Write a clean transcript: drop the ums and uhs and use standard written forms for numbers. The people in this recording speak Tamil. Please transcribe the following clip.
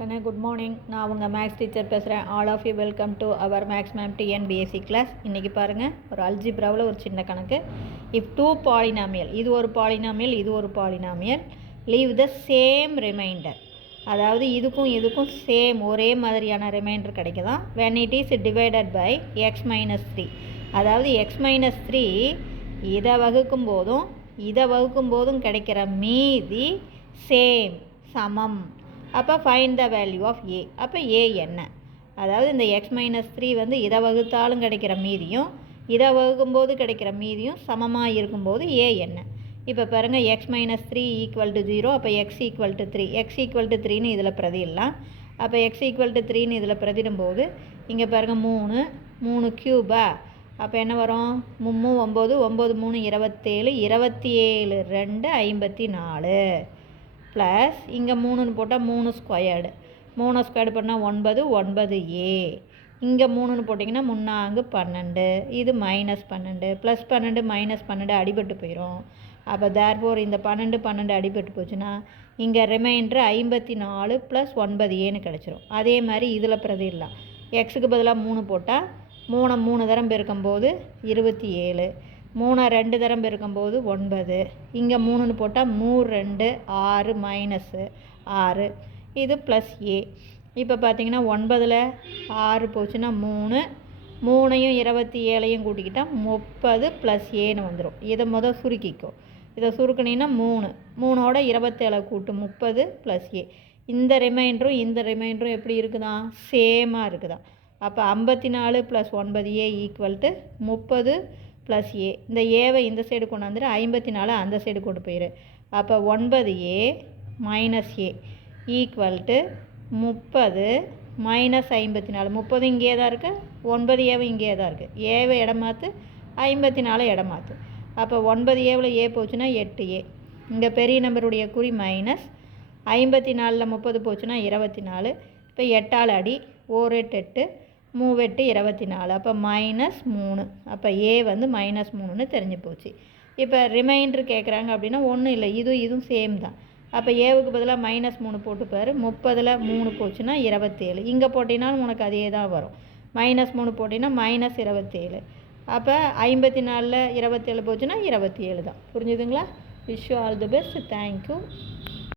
கண்ணே குட் மார்னிங். நான் உங்கள் மேக்ஸ் டீச்சர் பேசுகிறேன். All of you welcome to our maths ma'am TNPSC class. இன்றைக்கி பாருங்கள், ஒரு அல்ஜிப்ராவில் ஒரு சின்ன கணக்கு. இஃப் டூ பாலினாமியல், இது ஒரு பாலினாமியல், இது ஒரு polynomial, leave the same remainder, அதாவது இதுக்கும் சேம் ஒரே மாதிரியான ரிமைண்டர் கிடைக்குதான். when it is divided by x minus 3, அதாவது x minus 3 இதை வகுக்கும் போதும் கிடைக்கிற மீதி சேம் சமம். அப்போ ஃபைண்ட் த வேல்யூ ஆஃப் ஏ. அப்போ ஏ என்ன? அதாவது இந்த எக்ஸ் மைனஸ் 3 வந்து இதை வகுத்தாலும் கிடைக்கிற மீதியும் இதை வகுக்கும்போது கிடைக்கிற மீதியும் சமமாக இருக்கும்போது ஏ என்ன? இப்போ பாருங்கள், எக்ஸ் மைனஸ் 3 ஈக்குவல் டு 0. அப்போ x equal to 3, x equal to 3ன்னு இதில் பிரதிடலாம். அப்போ எக்ஸ் ஈக்குவல் டு 3ன்னு இதில் பிரதிடும்போது இங்கே பாருங்கள், 3 க்யூபா. அப்போ என்ன வரும்? 3 9 9 3 27 27 2 54 ப்ளஸ் இங்கே 3ன்னு போட்டால் 3 ஸ்கொயர்டு. 3 ஸ்கொயர்டு பண்ணால் 9 9a. இங்கே 3ன்னு போட்டிங்கன்னா 3 12. இது மைனஸ் 12 ப்ளஸ் 12 மைனஸ் 12 அடிபட்டு போயிடும். அப்போ தேர்ஃபோர் இந்த 12 அடிபட்டு போச்சுன்னா இங்கே ரிமைண்டர் 54 ப்ளஸ் 9aன்னு கிடச்சிரும். அதே மாதிரி இதில் பிரதிடலாம். எக்ஸுக்கு பதிலாக 3 போட்டால் 3 தரம் பெருக்கும்போது 27, 3 2 தரம் பெருக்கும்போது 9. இங்கே 3ன்னு போட்டால் 3 2 6 மைனஸ் 6. இது ப்ளஸ் ஏ. இப்போ பார்த்தீங்கன்னா 9ல் 6 போச்சுன்னா 3, 3ஐயும் 27ஐயும் கூட்டிக்கிட்டால் 30 ப்ளஸ் ஏன்னு வந்துடும். இதை சுருக்கிக்கும். இதை சுருக்கினீங்கன்னா 3ஓட 27 கூட்டு 30 ப்ளஸ் ஏ. இந்த ரிமைண்டரும் எப்படி இருக்குதான்? சேமாக இருக்குதான். அப்போ 54 plus 9a equal to 30 plus a. இந்த ஏவை இந்த சைடு கொண்டாந்துட்டு 54 அந்த சைடு கொண்டு போயிரு. அப்போ 9a minus A equal to 30 minus 54. 30 இங்கே தான் இருக்குது, 9aவும் இங்கே தான் இருக்குது. ஏவை இடமாற்று, 54 இடமாற்று. அப்போ 9aவில் ஏ போச்சுன்னா 8a. இங்கே பெரிய நம்பருடைய குறி மைனஸ். 54ல் 30 போச்சுன்னா 24. இப்போ 8ஆல் அடி, 1 8 3 8 24. அப்போ மைனஸ் 3. அப்போ ஏ வந்து மைனஸ் 3ன்னு தெரிஞ்சு போச்சு. இப்போ ரிமைண்டர் கேட்குறாங்க அப்படின்னா ஒன்றும் இல்லை, இதுவும் சேம் தான். அப்போ ஏவுக்கு பதிலாக மைனஸ் 3 போட்டுப்பார். 30ல் 3 போச்சுன்னா 27. இங்கே போட்டினாலும் உனக்கு அதே தான் வரும். மைனஸ் 3 போட்டிங்கன்னா மைனஸ் 27. அப்போ 54ல் 27 போச்சுன்னா 27 தான். புரிஞ்சுதுங்களா? Wish you all the best. Thank you.